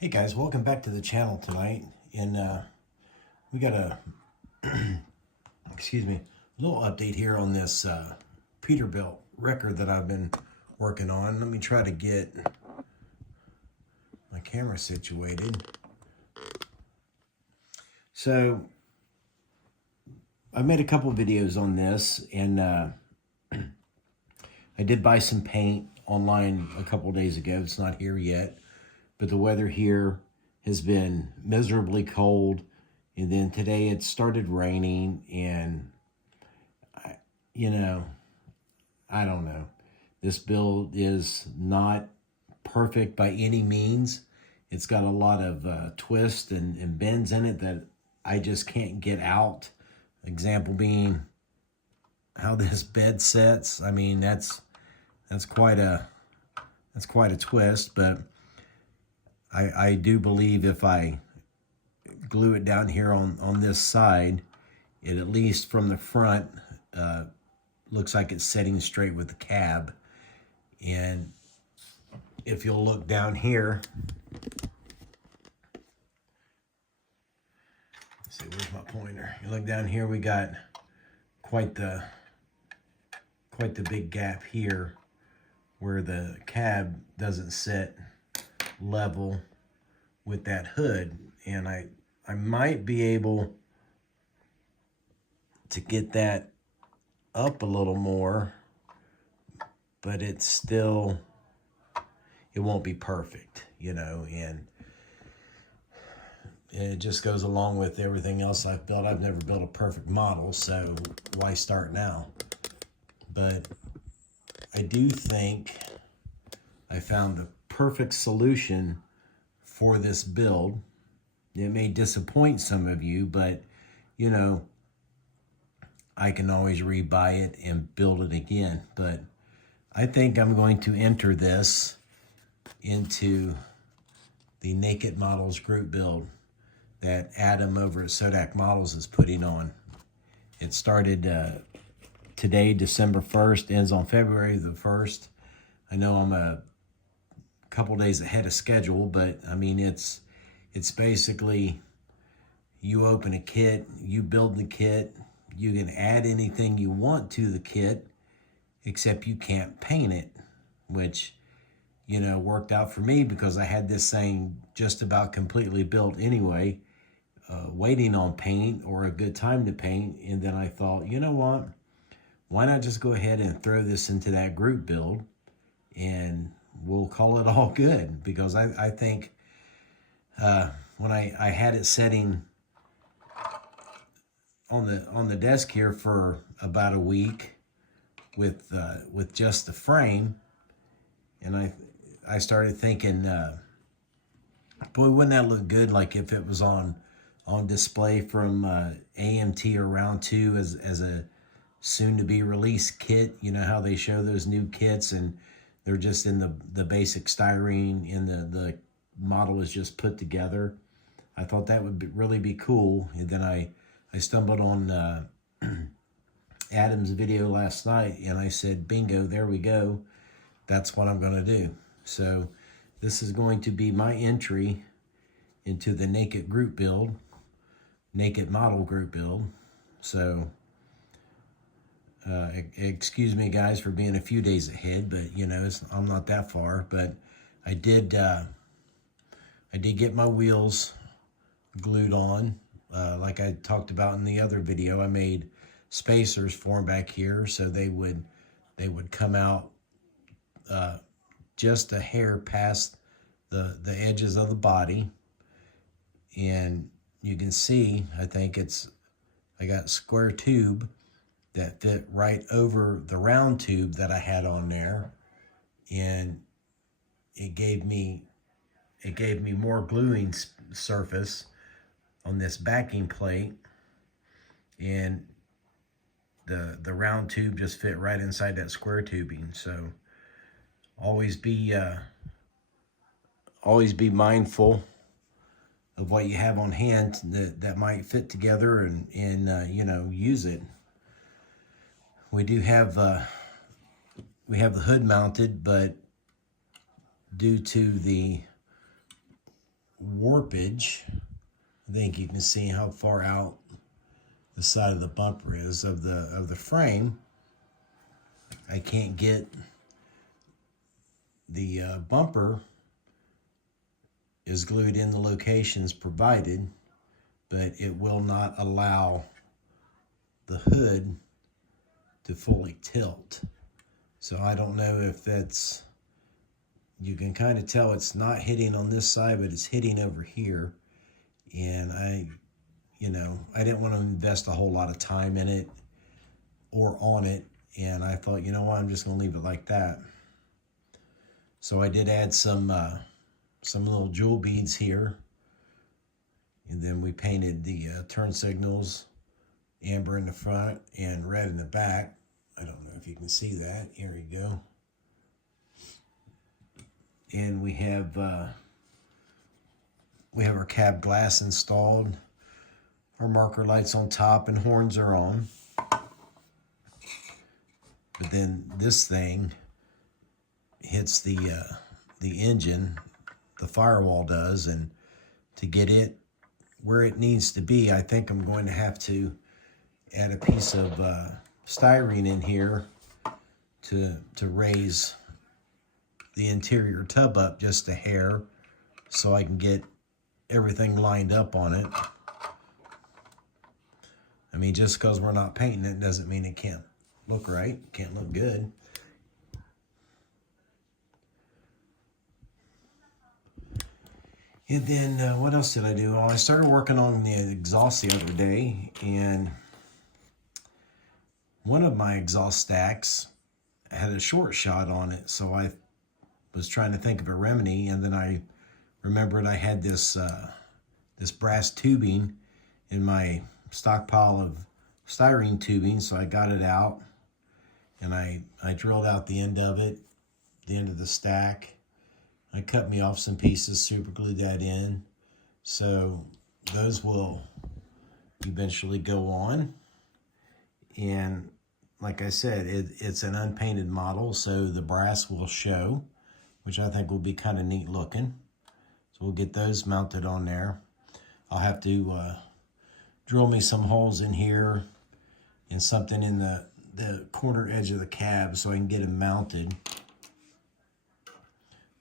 Hey guys, welcome back to the channel tonight. And we got a, excuse me, a little update here on this Peterbilt record that I've been working on. Let me try to get my camera situated. So I made a couple videos on this, and I did buy some paint online a couple days ago. It's not here yet, but the weather here has been miserably cold. And then today it started raining, and I don't know. This build is not perfect by any means. It's got a lot of twists and bends in it that I just can't get out. Example being how this bed sets. I mean, that's quite a twist, but I do believe if I glue it down here on this side, it at least from the front looks like it's setting straight with the cab. And if you'll look down here, let's see, where's my pointer? You look down here, we got quite the big gap here where the cab doesn't sit level with that hood. And I might be able to get that up a little more, but it's still, it won't be perfect, and it just goes along with everything else I've built. I've never built a perfect model, so why start now? But I do think I found a perfect solution for this build. It may disappoint some of you, but I can always rebuy it and build it again. But I think I'm going to enter this into the Naked Models group build that Adam over at Sodak Models is putting on. It started today, December 1st, ends on February the 1st. I know I'm a couple days ahead of schedule, but I mean, it's basically, you open a kit, you build the kit, you can add anything you want to the kit, except you can't paint it, which, worked out for me because I had this thing just about completely built anyway, waiting on paint or a good time to paint. And then I thought, you know what? Why not just go ahead and throw this into that group build and we'll call it all good? Because I think when I had it setting on the desk here for about a week with just the frame, and I started thinking, boy, wouldn't that look good? Like if it was on display from AMT or Round 2 as a soon-to-be released kit. You know how they show those new kits and they're just in the basic styrene, and the model is just put together. I thought that would really be cool. And then I stumbled on Adam's video last night, and I said, bingo, there we go. That's what I'm going to do. So this is going to be my entry into the Naked group build, Naked Model group build. So excuse me guys for being a few days ahead, but I'm not that far. But I did get my wheels glued on, like I talked about in the other video. I made spacers for them back here so they would come out just a hair past the edges of the body. And you can see, I think I got square tube that fit right over the round tube that I had on there, and it gave me more gluing surface on this backing plate, and the round tube just fit right inside that square tubing. So always be mindful of what you have on hand that might fit together, and use it. We do have we have the hood mounted, but due to the warpage. I think you can see how far out the side of the bumper is of the frame. I can't get the bumper is glued in the locations provided, but it will not allow the hood to fully tilt. So I don't know if that's, you can kind of tell it's not hitting on this side, but it's hitting over here. And I didn't want to invest a whole lot of time in it or on it. And I thought, you know what, I'm just going to leave it like that. So I did add some little jewel beads here. And then we painted the turn signals amber in the front and red in the back. I don't know if you can see that. Here we go. And we have our cab glass installed. Our marker lights on top and horns are on. But then this thing hits the engine, the firewall does, and to get it where it needs to be, I think I'm going to have to add a piece of styrene in here to raise the interior tub up just a hair so I can get everything lined up on it. I mean, just because we're not painting it doesn't mean it can't look right, can't look good. And then what else did I do? Well, I started working on the exhaust the other day, and one of my exhaust stacks had a short shot on it, so I was trying to think of a remedy, and then I remembered I had this this brass tubing in my stockpile of styrene tubing, so I got it out, and I drilled out the end of it, the end of the stack. I cut me off some pieces, super glued that in, so those will eventually go on. And like I said, it's an unpainted model, so the brass will show, which I think will be kind of neat looking. So we'll get those mounted on there. I'll have to drill me some holes in here and something in the corner edge of the cab so I can get them mounted.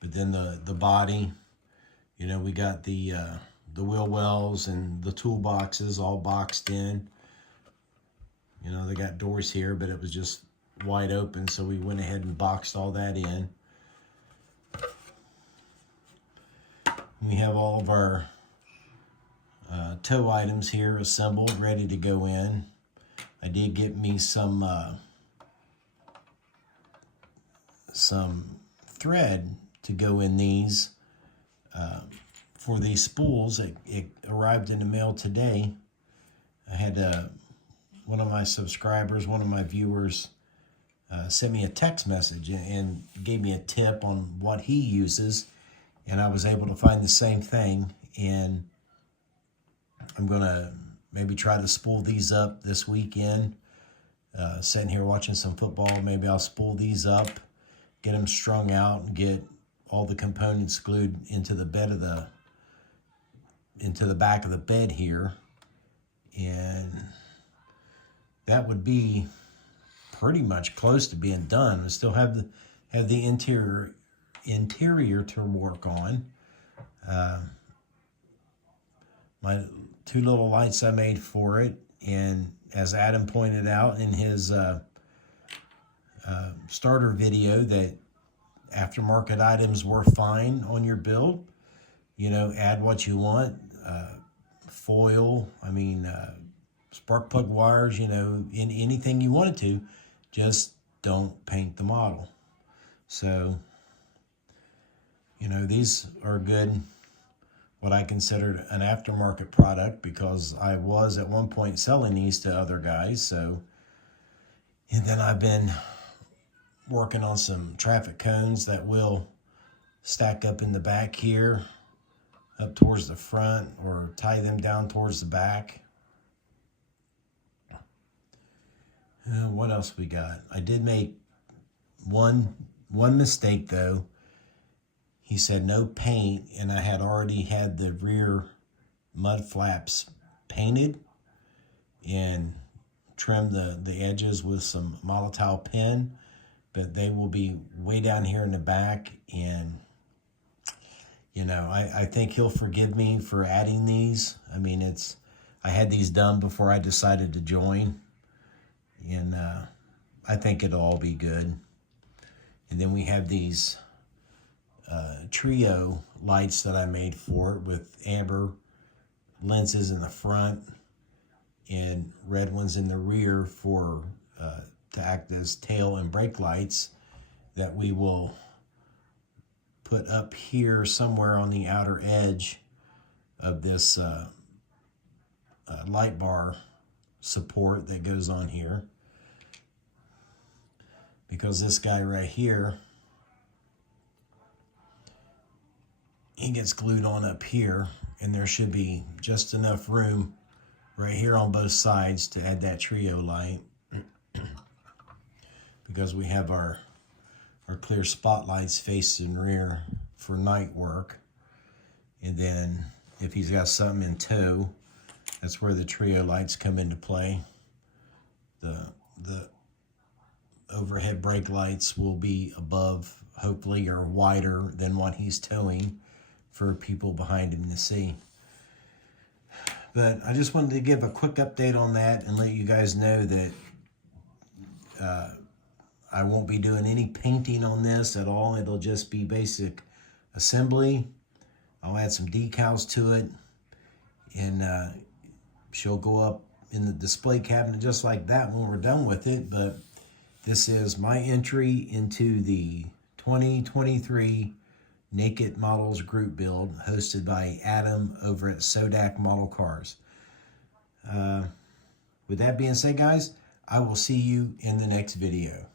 But then the body, you know, we got the wheel wells and the toolboxes all boxed in. You know, they got doors here, but it was just wide open, so we went ahead and boxed all that in. We have all of our tow items here assembled, ready to go in. I did get me some thread to go in these for these spools. It arrived in the mail today. I had one of my subscribers, one of my viewers, sent me a text message and gave me a tip on what he uses, and I was able to find the same thing, and I'm gonna maybe try to spool these up this weekend. Sitting here watching some football, maybe I'll spool these up, get them strung out, and get all the components glued into the bed of into the back of the bed here, and that would be pretty much close to being done. We still have the interior to work on. My two little lights I made for it, and as Adam pointed out in his starter video, that aftermarket items were fine on your build. You know, add what you want, foil, spark plug wires, you know, in anything you wanted to, just don't paint the model. So, you know, these are good, what I considered an aftermarket product, because I was at one point selling these to other guys. So, and then I've been working on some traffic cones that will stack up in the back here, up towards the front, or tie them down towards the back. What else we got? I did make one mistake though. he said no paint, and I had already had the rear mud flaps painted and trimmed the edges with some Molotov pen, but they will be way down here in the back. And you know, I think he'll forgive me for adding these. I mean, I had these done before I decided to join, and I think it'll all be good. And then we have these trio lights that I made for it with amber lenses in the front and red ones in the rear for to act as tail and brake lights that we will put up here somewhere on the outer edge of this light bar support that goes on here, because this guy right here, he gets glued on up here, and there should be just enough room right here on both sides to add that trio light, because we have our clear spotlights facing rear for night work. And then if he's got something in tow, that's where the trio lights come into play. The overhead brake lights will be above, hopefully, or wider than what he's towing for people behind him to see. But I just wanted to give a quick update on that and let you guys know that I won't be doing any painting on this at all. It'll just be basic assembly. I'll add some decals to it, and she'll go up in the display cabinet just like that when we're done with it. But this is my entry into the 2023 Naked Models group build hosted by Adam over at Sodak Model Cars. With that being said, guys, I will see you in the next video.